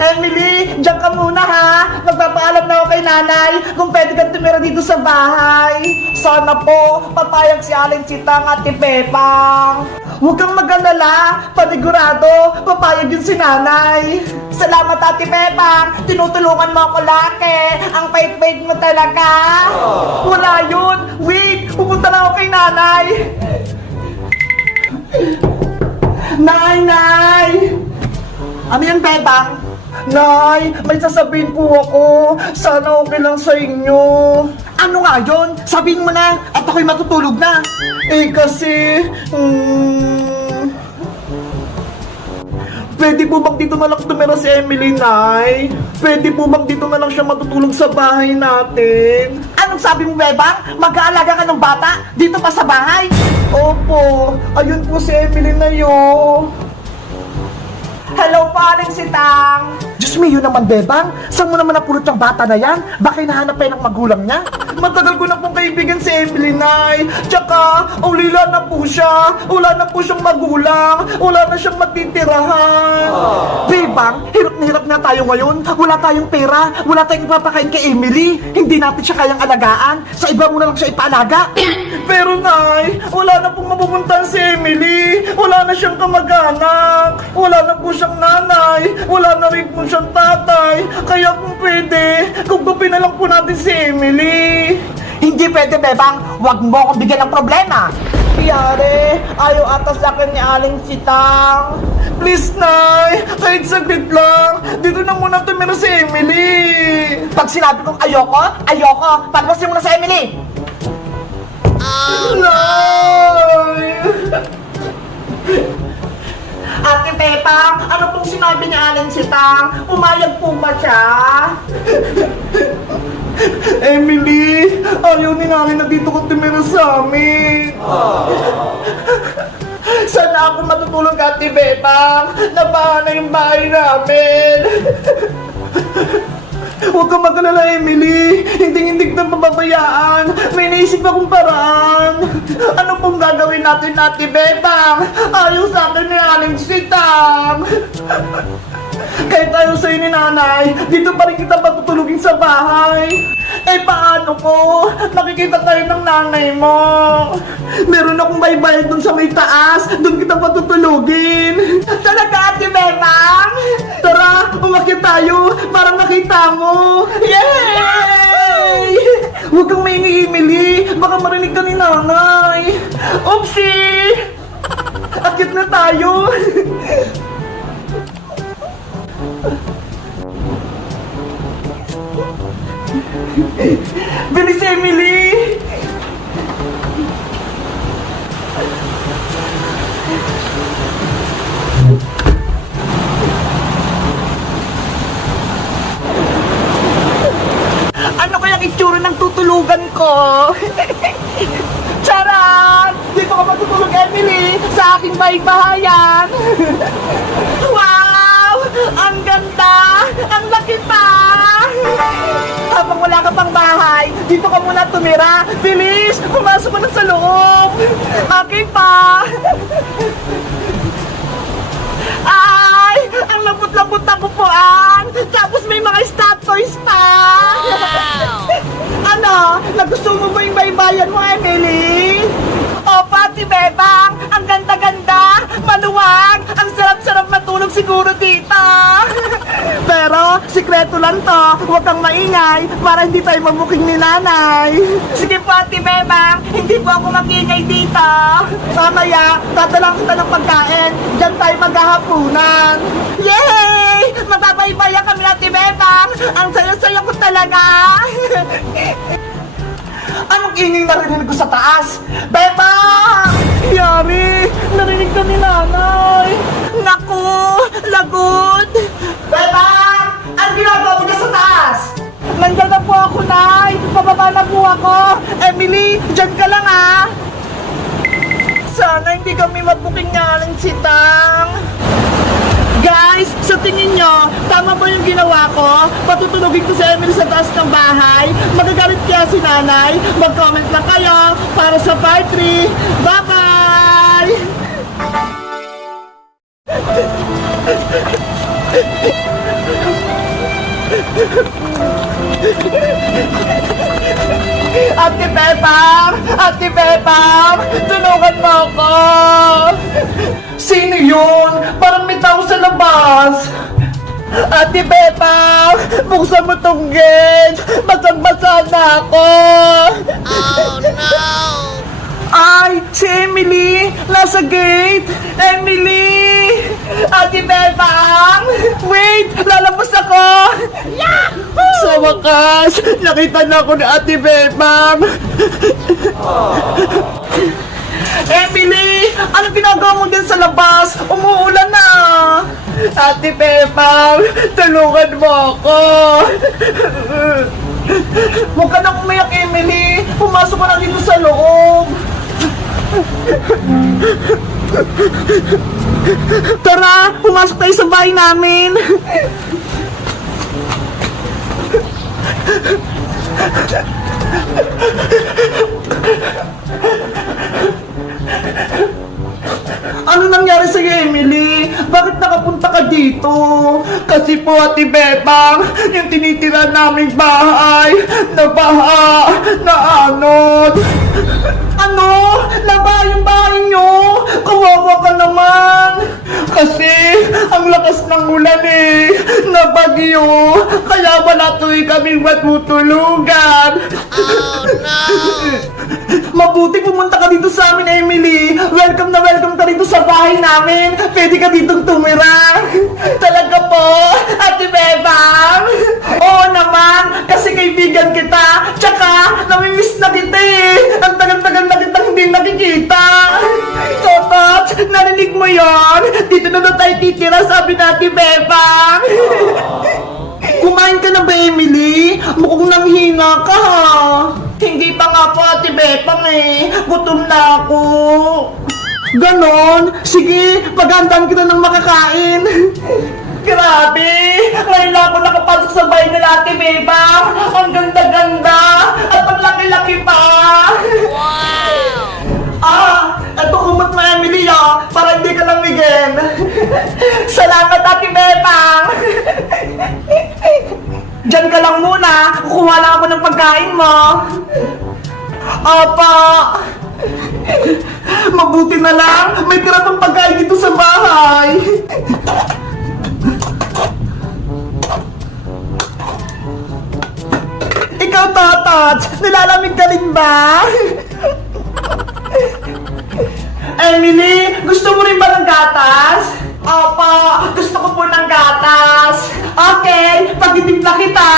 Emily, diyan ka muna ha. Magpapaalam na ako kay nanay kung pwede kang tumira dito sa bahay. Sana po, papayag si Aling Sitang at si Pepang. Huwag kang mag-alala, panigurado, papayag yun si nanay. Salamat Ate Pepang, tinutulungan mo ako laki. Ang pait-pait mo talaga. Wala yun, wait, pupunta na ako kay nanay. Nay! Ano yan, Pepang? Nay, may sasabihin po ako. Sana okay lang sa inyo. Ano nga yun? Sabihin mo na at ako'y matutulog na. Kasi... Pwede po bang dito na lang tumira si Emily, Nay? Pwede po bang dito na lang siya matutulog sa bahay natin? Anong sabi mo, Bebang? Mag-aalaga ka ng bata dito pa sa bahay? Opo, ayun po si Emily na yun. Hello po, Aling Sitang. Diyos mo, yun naman, Bebang. Saan mo naman napulot yung bata na yan? Baka hinahanap pa yun ng magulang niya? Matagal ko na pong kaibigan si Emily, Nay. Tsaka, ulila na po siya. Wala na po siyang magulang. Wala na siyang matitirahan. Bebang, hirap na hirap na tayo ngayon. Wala tayong pera. Wala tayong ipapakain kay Emily. Hindi natin siya kayang alagaan. Sa iba mo na lang siya ipaalaga. Pero, Nay, wala na pong mapupuntahan si Emily. Wala na siyang kamag-anak. Wala na po siyang nanay. Wala na rin po siyang tatay. Kaya kung pwede, gugupin na lang po natin si Emily. Hindi pwede, Bebang. Huwag mo akong bigyan ng problema. Yare, ayaw ata sa akin ni Aling Sitang. Please, Nay, kahit saglit lang. Dito na muna tumira si Emily. Pag sinabi kong ayoko, ayoko. Pagpasin mo na sa Emily. Nay! Ate Pepang, ano pong sinabi ni Aling Sitang? Umayag po ba siya? Emily, ayaw ni nanay na dito ko tumira sa amin. Sana ako matutulog, Ate Pepang. Nabahan na yung bahay namin. Huwag kang mag-alala, Emily. Hindi na pababayaan. May naisip akong paraan. Ano pong gagawin natin, Ate Bebang? Ayaw sa akin ni Aling Sitang. Kahit ayaw sa'yo ni nanay, dito pa rin kita patutulugin sa bahay. Eh paano po? Nakikita tayo ng nanay mo. Meron akong baybayin dun sa may taas. Dun kita patutulugin. Talaga, Ate Bebang? Tara, umakyat tayo para makita mo. Yay! Huwag kang maingi, Emily. Baka marinig ka ni nanay. Oopsie! Akyat na tayo. Bilis, Emily! Ano kayang itsura ng tutulugan ko? Charot! Dito ka matutulog, Emily, sa aking baybahayan. Wow! Ang ganda! Ang laki pa! Habang wala ka pang bahay, dito ka muna tumira. Bilis! Pumasok ka na sa loob! Okay pa! Ay! Ang lambot-lambot na pupuan! Tapos may mga stop toys pa! Ano? Nagustuhan mo ba yung baybayan mo, Emily? O, Pati Bebang! Ang ganda-ganda! Maluwag! Ang sarap-sarap matulog siguro dito! Pero, sikreto lang to. Huwag kang maingay para hindi tayo mabuking ni nanay. Sige po, Ate Bebang. Hindi po ako mag-ingay dito. Mamaya, dadalang kita ng pagkain. Diyan tayo maghahapunan. Yay! Mababaybayan kami, Ate Bebang. Ang saya-saya ko talaga. Anong ingay narinig ko sa taas? Bebang! Yari! Narinig ka ni nanay. Naku! Lagot! Bebang! Ang ginagawa mo sa taas? Nandiyan na po ako, Nay! Pababa na po ako! Emily, dyan ka lang, ha? Sana hindi kami mabuking nga ng Sitang. Guys, sa tingin nyo, tama ba yung ginawa ko? Patutulogin ko si Emily sa taas ng bahay? Magagalit kaya si nanay? Mag-comment lang kayo para sa part 3. Bye-bye! Ate Pepang! Ate Pepang! Tulungan mo ako! Sino yun? Parang may tao sa labas! Ate Pepang! Buksan mo tong gate! Basang-basa na ako! Oh no! Ay! Si Emily! Nasa gate! Emily! Ate Pepang! Wait! Lalabas ako! Yahoo! Sa wakas! Nakita na ako ni Ate Pepang! Emily! Anong ginagawa mo din sa labas? Umuulan na! Ate Pepang! Tulungan mo ako! Huwag ka nang umiyak, Emily! Pumasok ka na dito sa loob! Tara! Pumasok tayo sa bahay namin! Ano nangyari sa Emily? Bakit nakapunta ka dito? Kasi po, Ate Bebang, yung tinitira naming bahay, nabaha, naanod. Ano? Nabaha yung bahay nyo? Kawawa ka naman. Kasi, ang lakas ng ulan eh, na bagyo. Kaya wala tuloy kaming matutulugan. Oh no! Mabuti pumunta ka dito sa amin, Emily. Welcome na welcome ka dito sa bahay namin. Pwede ka ditong tumira. Talaga po, Ate Bebang. Oo naman, kasi kaibigan kita. Tsaka, namimiss na kita eh. Ang tagal-tagal na kitang hindi nakikita. Totot, narinig mo yon? Dito na tayo titira, sabi na Ate Bebang. Kumain ka na ba, Emily? Mukhang nanghina ka ha. Hindi pa nga po, Ate Bepang eh. Gutom na ako. Ganon? Sige, magandaan kita ng makakain. Grabe! Ngayon lang ako nakapasok sa bahay nila, Ate Bepang. Ang ganda-ganda at ang laki-laki pa. Wow! Eto kumot mo, Emily para hindi ka lamigin. Salamat, Ate Bepang. Diyan ka lang muna. Kukuha lang ako ng pagkain mo. Apa. Mabuti na lang. May tira pang pagkain dito sa bahay. Ikaw, Tatat. Nilalamig ka rin ba? Emily, gusto mo rin ba ng gatas? Opo, gusto ko po ng gatas. Okay, pagtitimpla kita.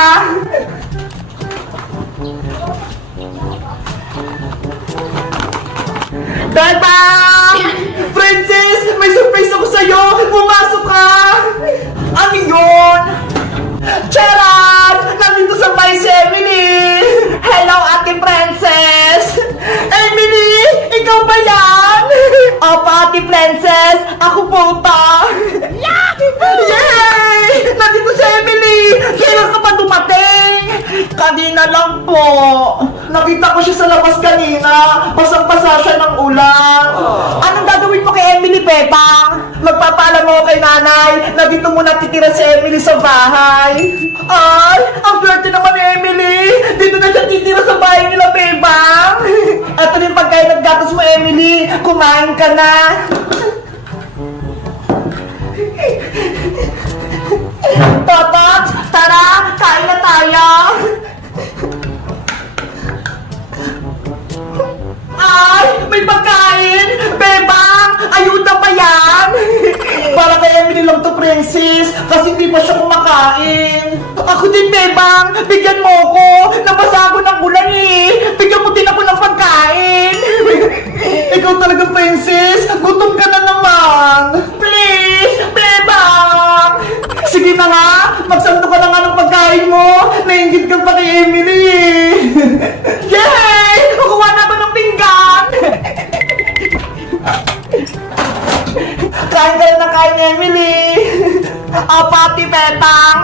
Beba! Princess, may surprise ako sa'yo. Pumasok ka. Ano yun? Charan! Nandito sa bahay si Emily. Hello, Ate Princess. Emily, ikaw ba yan? Opo, Ate Princess. Ako po ta. Yay! Nandito si Emily. Kailan ka pa dumating? Kanina lang po. Nakita ko siya sa labas kanina. Basang-basa siya ng ulan. Anong gagawin mo kay Emily, Pepang? Magpapaalam mo kay nanay na dito muna titira si Emily sa bahay. Ay, ang swerte naman ni Emily. Dito na siya titira sa bahay nila, Pepang. Ito rin pagkain at gatas mo, Emily. Kumain ka na. Totot, tara, kain na tayo. Ay, may pagkain! Bebang, ayuda pa yan! Para kay Emily lang to, Princess, kasi hindi pa siya kumakain. Ako din, Bebang, bigyan mo ako. Nabasa ako ng ulan eh. Bigyan mo din ako ng pagkain. Ikaw talaga, Princess. Gutom ka na naman. Please, Bebang! Sige na nga, magsando ka na nga ng pagkain mo. Nainggit ka pa kay Emily eh. Yay! Kukuha na ako ng pinggan! Kain ka na ng kain, Emily! Pati Pepang!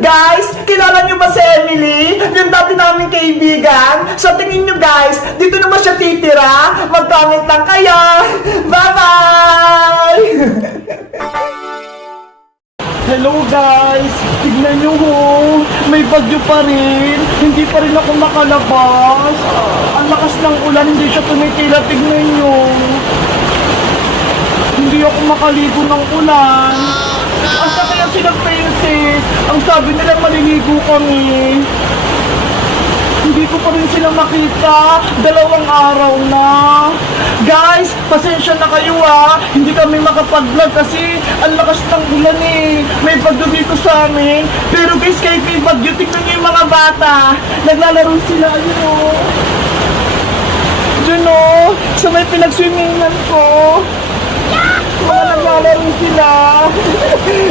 Guys, kilala niyo ba si Emily? Yung dati naming kaibigan? Sa tingin niyo guys, dito naman siya titira? Mag-comment lang kayo! Bye-bye! Hello guys! Tignan nyo ho! May bagyo pa rin! Hindi pa rin ako makalabas! Ang lakas ng ulan, hindi siya tumitila. Tignan nyo! Hindi ako makaligo ng ulan! Asa kaya sila Princess? Ang sabi nila maliligo kami! Hindi ko pa rin sila makita. 2 araw na. Guys, pasensya na kayo Hindi kami makapag-vlog kasi ang lakas ng ulan eh. May bagyo dito sa amin. Pero guys, kahit may bagyo, tignan nyo yung mga bata. Naglalaro sila, ayun Diyan sa may pinag-swimmingan ko. Mga naglalaro sila.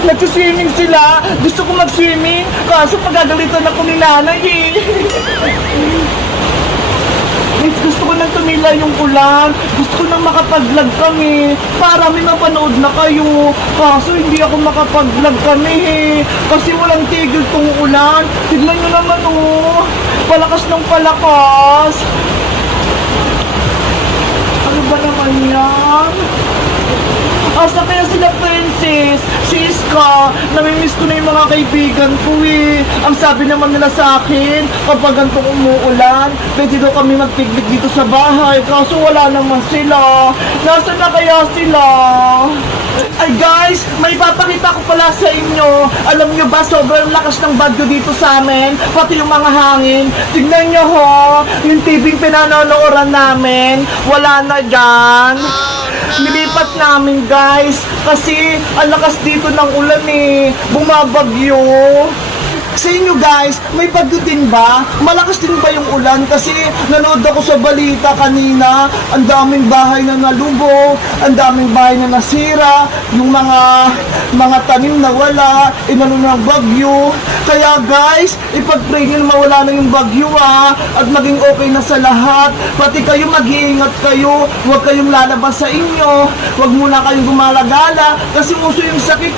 Nagsiswimming sila. Gusto ko mag-swimming. Kaso pagagalitan ako ni nanay Guys, gusto ko nang tumila yung ulan. Gusto ko nang makapag-vlog kami. Para may mapanood na kayo. Kaso hindi ako makapag-vlog kami Kasi walang tigil tong ulan. Tignan nyo naman Palakas ng palakas. Ano ba naman yan? Asa kaya sila Princess? Si Iska, namimiss ko na yung mga kaibigan ko Ang sabi naman nila sa akin, kapag ganitong umuulan, pwede daw kami magpiknik dito sa bahay. Kaso wala naman sila. Nasaan na kaya sila? Ay guys, may papakita ko pala sa inyo. Alam nyo ba, sobrang lakas ng bagyo dito sa amin. Pati yung mga hangin. Tignan nyo yung TV pinanonood namin. Wala na dyan. Nilipat namin guys kasi ang lakas dito ng ulan bumabagyo. Sa inyo guys, may bagyo din ba? Malakas din ba yung ulan? Kasi nanood ako sa balita kanina, ang daming bahay na nalubog, ang daming bahay na nasira, yung mga tanim na wala, inano ng bagyo. Kaya guys, ipag-pray nyo na mawala na yung bagyo at maging okay na sa lahat. Pati kayo mag-iingat kayo, huwag kayong lalabas sa inyo, huwag muna kayong gumalagala kasi uso yung sakit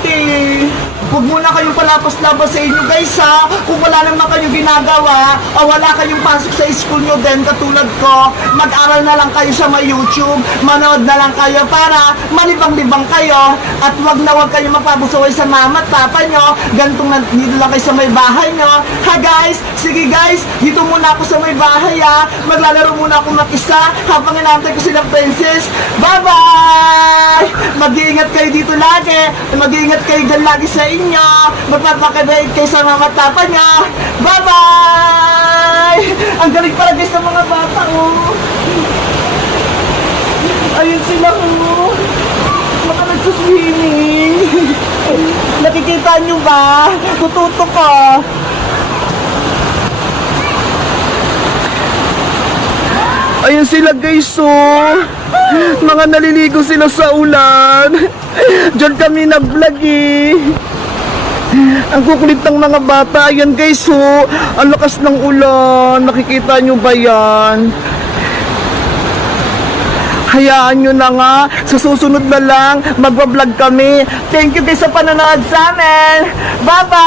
Huwag muna kayong palapas-labas sa inyo guys Kung wala naman kayo ginagawa o wala kayong pasok sa school nyo din katulad ko, mag-aral na lang kayo sa may YouTube, manood na lang kayo para malibang-libang kayo at wag kayong mapabusaway sa mama at papa nyo. Gantong dito lang kayo sa may bahay nyo. Ha guys, sige guys, dito muna ako sa may bahay maglalaro muna ako mag-isa habang inaantay ko silang Princess. Bye-bye! Mag-iingat kayo dito lagi, mag-iingat kayo dyan lagi sa inyo. Magpapakabait kayo sa mga tapa niya. Bye-bye! Ang galing pala guys ng mga bata Ayun sila Mga nagsuswimming. Nakikita nyo ba? Tututo ka. Ayun sila guys Mga naliligo sila sa ulan. Diyan kami nag-vlog Ang kukulit ng mga bata. Ayan guys ang lakas ng ulan. Nakikita nyo ba yan? Hayaan nyo na nga. Sa susunod na lang, magbablog kami. Thank you guys sa panonood sa amin. Bye-bye!